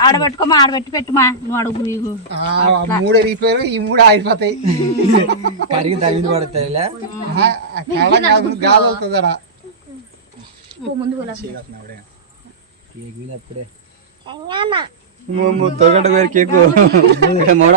ఆడబెట్టుకోమా ఆడబెట్టి పెట్టుమా నువ్వు అడుగు ఇగు ఆ మూడు వెళ్ళిపోయారు ఈ మూడు ఆగిపోతాయి. కరిగి తగిలి పడతాయి గాలి అవుతుందరా. తొగట వేరు కేకు. మూడు.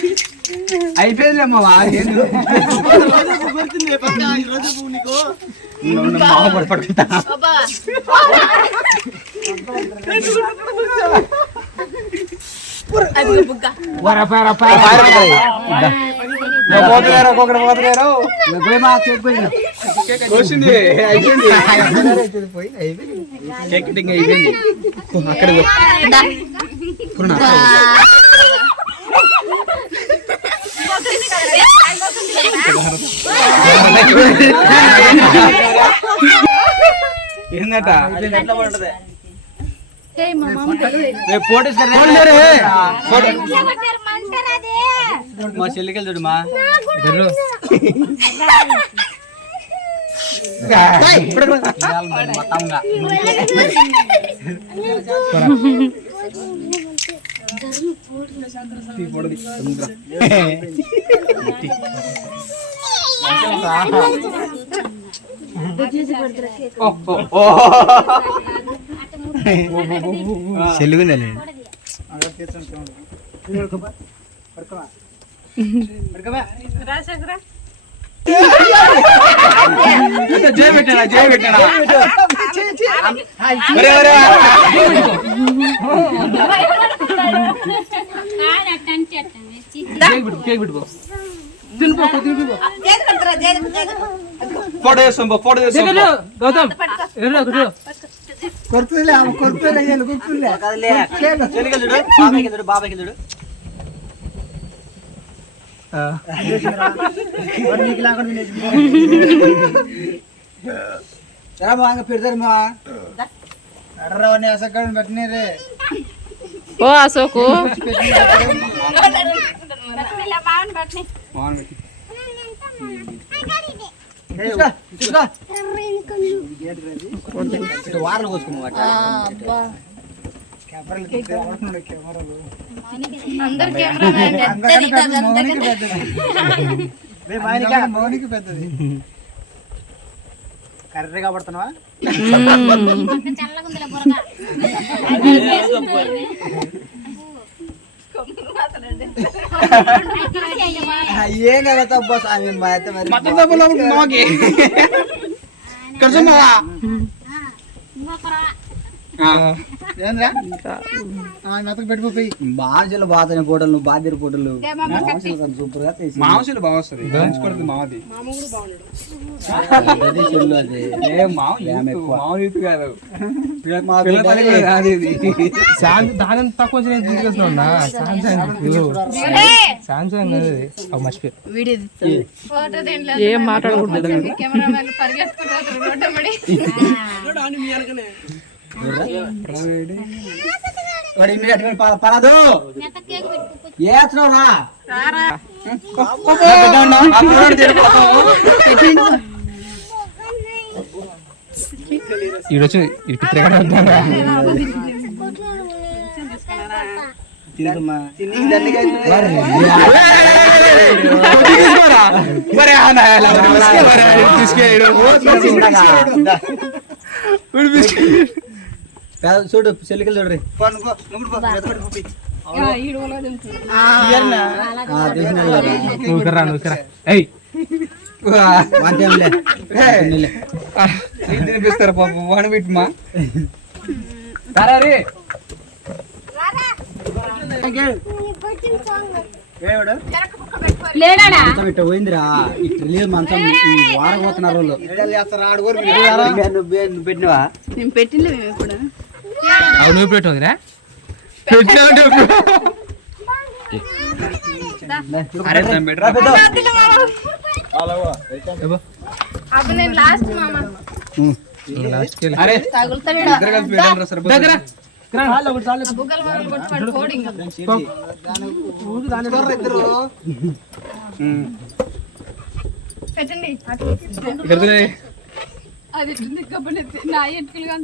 అమ్మా అబ్బా. అదిగో బుగ్గ. పోతున్నారు ఒక్కొక్కరు పోతున్నారు కోసింది అయిపోయింది కేక్ కటింగ్ అయిపోయింది అక్కడ దా. ఏందట ఏయ్ మా మామ రేపు ఫోటోస్ చెల్లుగుందండి జయ పెట్టానా జయ పెట్టానా ఒరే, ఒరే. కేక్ పెట్టు, కేక్ పెట్టుకో ఫోటో చేస్తాం బా, ఫోటో చేస్తాం బా. కొరుకులే ఆమె కొరుకులే వీళ్ళు కొరుకులే చెల్లికి వెళ్తాడు బాబాయ్కి వెళ్తాడు బాబాయ్కి వెళ్తాడు రా బాగా పెడతారు మా. అర్రవన్నీ అసలు పెట్టినారే. ఓ అశోకు. బాగుంది పెట్టి. వారలు ఎత్తది మౌనికి పెద్దది. మౌనికి. పెద్దది. కర్రెగా పడుతున్నావా ఏం కదా తప్ప స్వామి మా అయితే మరి మొత్తం డబ్బులు మాకి బాగా బాగా ఫోటోలు బాధ్యత ఫోటోలు సూపర్గా మాంసాలు బాగా వస్తుంది దాని తక్కువ? సామ్సంగ్ సామ్సంగ్ మర్చిపోయి. దీంట్లో ఏం? మాట్లాడకూడదు. కెమెరామెన్ పరిగెత్తుకుని వాడు ఇమ్మీడియట్గా ప- ఏస్తున్నావురా ఈడొచ్చి ఈ పిత్రగా వద్దాగా తిరుగుతుమ్మా మరి తీసుకెళ్ళు. చూడు చెల్లికలు చూడరి ఏయ్. తినిపిస్తారు పాపం? వాడు పెట్టుమా? రే. పోయిందిరా. లేదు మంచం. వారపోతున్నారు వాళ్ళు. పెట్టినవా? నేను పెట్టిండే అవును నువ్వు ఇద్దరు కలిసి పెట్టండి. అది నా ఎట్టుకులు కానీ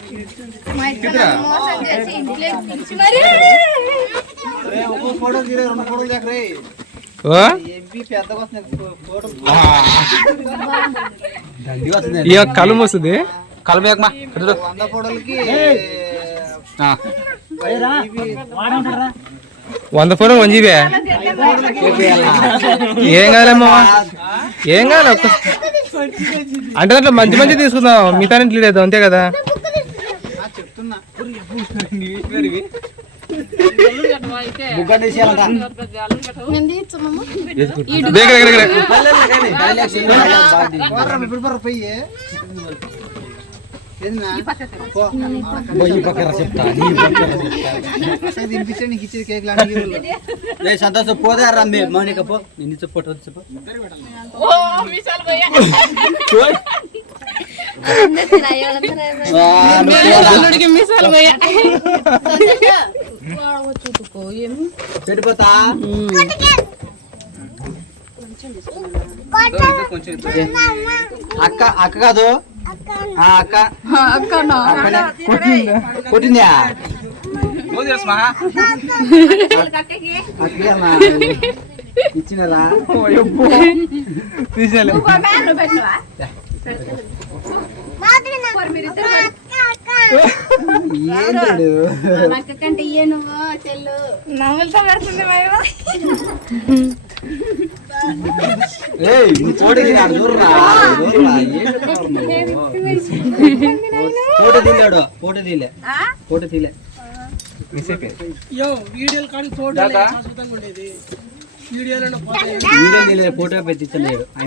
మా ఇద్దరు మోసం చేసి ఇంట్లో పిలిచి మరి ఒక్కో ఫోటో తీరే రెండు ఫోటోలు దగ్గర ఓ ఎంపీ పెద్దగా వస్తున్నాయి ఫోటో దండి వస్తుంది మేకమా వంద ఫోటోలకి వంద ఫోన్ వన్ జీబీ. ఏం కాదమ్మా ఏం కాదు ఒక్క అంటే దాంట్లో మంచి మంచి తీసుకుందాం. మిగతా ఇంట్లో లేదు అంతే కదా. సంతోషం పోదే రమ్మి మౌనిక పో నిన్ను చెప్పు చెప్పు చెడిపోతా కొంచెం అక్క అక్క కాదు. ఆ, అక్క. అక్కనే. కొట్టిందా? నువ్వు తెలుసు మహా అక్కనా ఇచ్చినరా తీసేయాలి. ఏంటాడు కంటే ఇయ్యే నువ్వు చెల్లు. నవ్వులతో పెడుతుంది ఫోటో వీడియో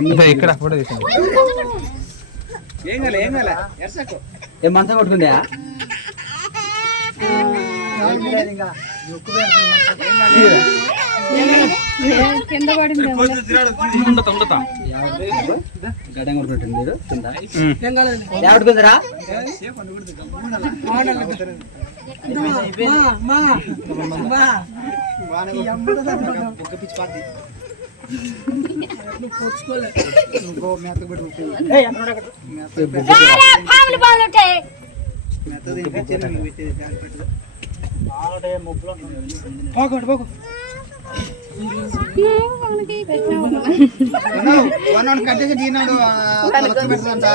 ఇదో ఇక్కడ ఫోటో తీసాను. ఏం కాలే ఏం కాలే? ఎర్సకు ఏ మంచం కొట్టుకుందా కింద పడింది గడ్డం కొట్టుకుంటుంది మీరు నువ్వు మెత్తగా వన్ కట్ చేసి దీనాడు తలతో పెడతాడంట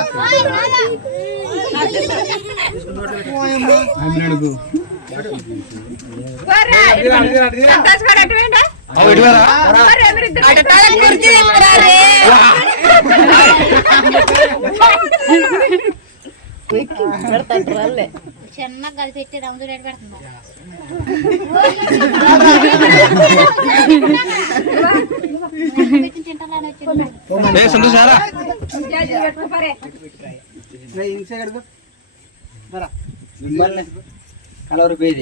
చిన్నగా కలిసి పెట్టి రౌండ్ రేట్ పెడుతున్నా పెట్టి తింటాలని వచ్చింది ఏ సంతోష్ రారా ఇన్సైడ్ అడుగు బరా మిమ్మల్ని కలవరు పేరు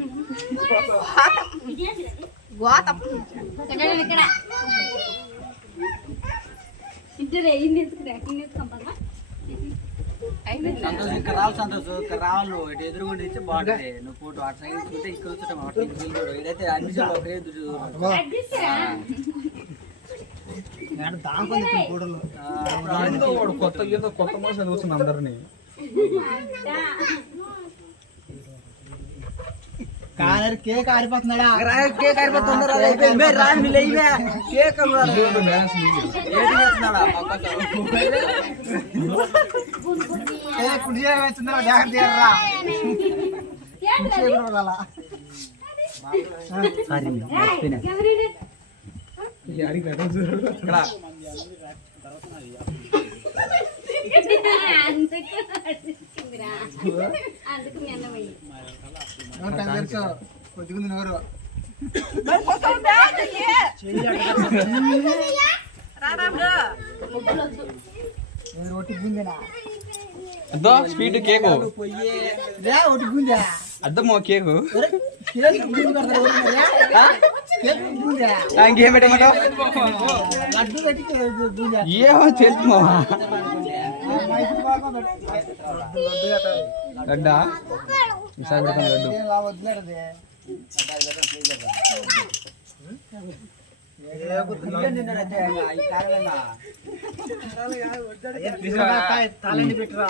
ఇక్కడ ఇక్కడ ఇద్దరే ఇన్ని ఎత్తుకురా ఇన్ని ఎత్తుకుంటారా సంతోష్ ఇక్కడ రావాలి సంతోష్ ఇక్కడ రావాలి నువ్వు ఇటు ఎదురుగుండి ఇచ్చి బాగుంటుంది నువ్వు ఫోటో అటు సైడ్ చూస్తే ఇక్కడ వచ్చుంటాం అటు చూడు. ఇదైతే అన్ని చూడు. కొత్త కొత్త మనుషులు చూస్తుంది అందరినీ కాలర్ కేక్ ఆరిపోతున్నాడా? రా, కేక్ అయిపోతుంది రా, అయిపోయింది. మే, రా, నీ లేయివే. కేక్ అందుకు మీ అన్న పోయి. తెలుసు కొద్దిగుంది నోరు. అద్దో స్వీట్ కేకు. అద్దమ్మో కేకు. ఇంకేం ఏమో తెలుసు గడ్డా ఈసారి పెడతాను గడ్డు ఏం లా వదిలేడది ఇదేం తిన్నారంటే, ఈ కారమేనా? తాళండి పెట్టరా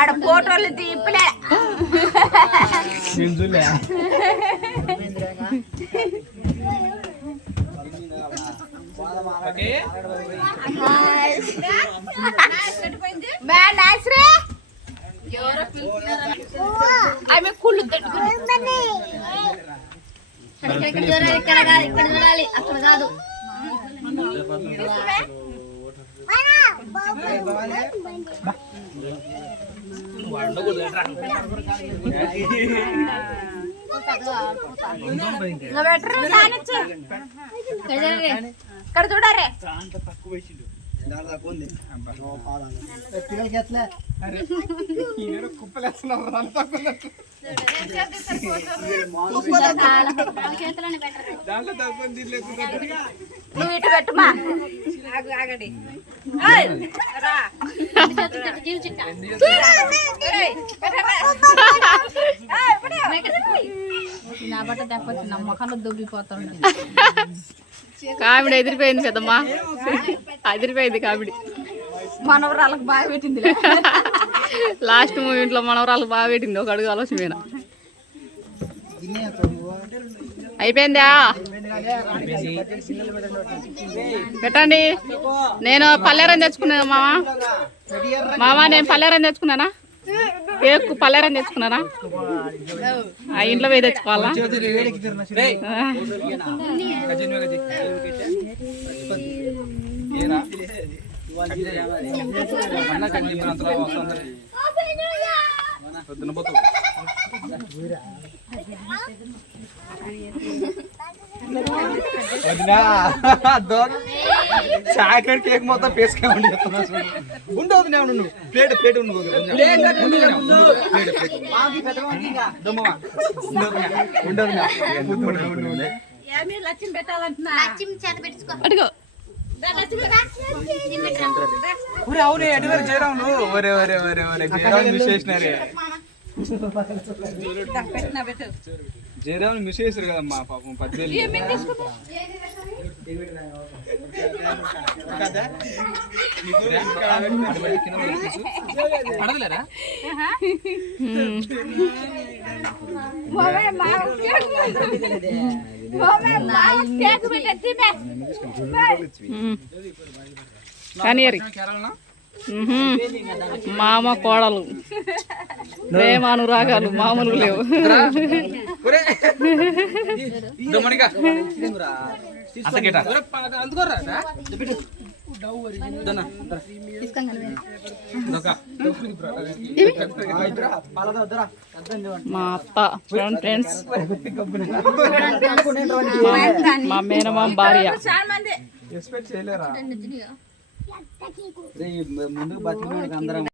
ఆడ ఫోటోలు తీపలే. ఆమె కుళ్ళు తట్టుకుని. ఇక్కడ ఇక్కడ చూడాలి ఇక్కడ కాదు ఇక్కడ చూడాలి అక్కడ కాదు. ఇక్కడ చూడాలి ఇక్కడ చూడరే పిల్లలకి ఎట్లా? నాలుగు చేతులని పెట్టరు నువ్వు ఇటు పెట్టుమా చేతులు కట్టు కామెడీ ఎదిరిపోయింది పెద్దమ్మా. అదిరిపోయింది కామెడీ. మనవరాలకు బాగా పెట్టింది లాస్ట్ మూమెంట్లో మనవరాలు బాగా పెట్టింది. ఒక అడుగు ఆలోచన మీద అయిపోయిందా? పెట్టండి. నేను పల్లెరం తెచ్చుకున్నాను మామ. మామ నేను పల్లెరం తెచ్చుకున్నానా? కేక్ పల్లెరం తెచ్చుకున్నారా ఆ ఇంట్లో పోయి తెచ్చుకోవాలా ఆ. చాక్లెట్ కేక్ మొత్తం పేసుకోండి ఉండు వదినా ఉండు నువ్వు ప్లేట్ ప్లేట్ ఉండు. లక్ష్యం పెట్టాలంటున్నా? లక్ష్యం చేత పెట్టుకో. అవునే ఒరే ఒరే ఒరే చేసినారే జయరాం మిస్ చేశారు కదమ్మా పాపం అడగలేరా ఉమ్. కానీ. మామ. కోడలు. ప్రేమ అనురాగాలు మామూలు లేవు మా అత్త చూడండి ఫ్రెండ్స్. మా మేనమామ భార్య. ఎక్స్పెక్ట్ చేయలేరా? ముందుకు బతికినోడికి అందరం